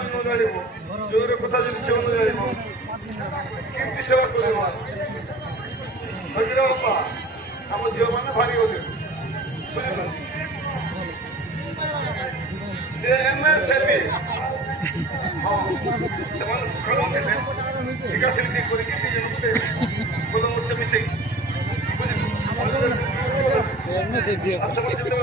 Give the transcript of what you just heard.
ନ ଜାଣିବ ଜୋର କଥା ଯଦି ସେ ନ ଜାଣିବ କେମିତି ସେବା କରିବ ହଜିର ବାପା ଆମ ଝିଅମାନେ ଭାରି ଗଲେ ବୁଝିଲ ସେ MSB ହଁ ସେମାନେ ସକାଳୁ ଉଠିଲେ ଟିକା ସେମିତି କରିକି ଦି ଜଣ ଗୋଟେ ଭଲ ମରିଚ ମିଶେଇକି ବୁଝିଲ ସେମାନେ ଯେତେବେଳେ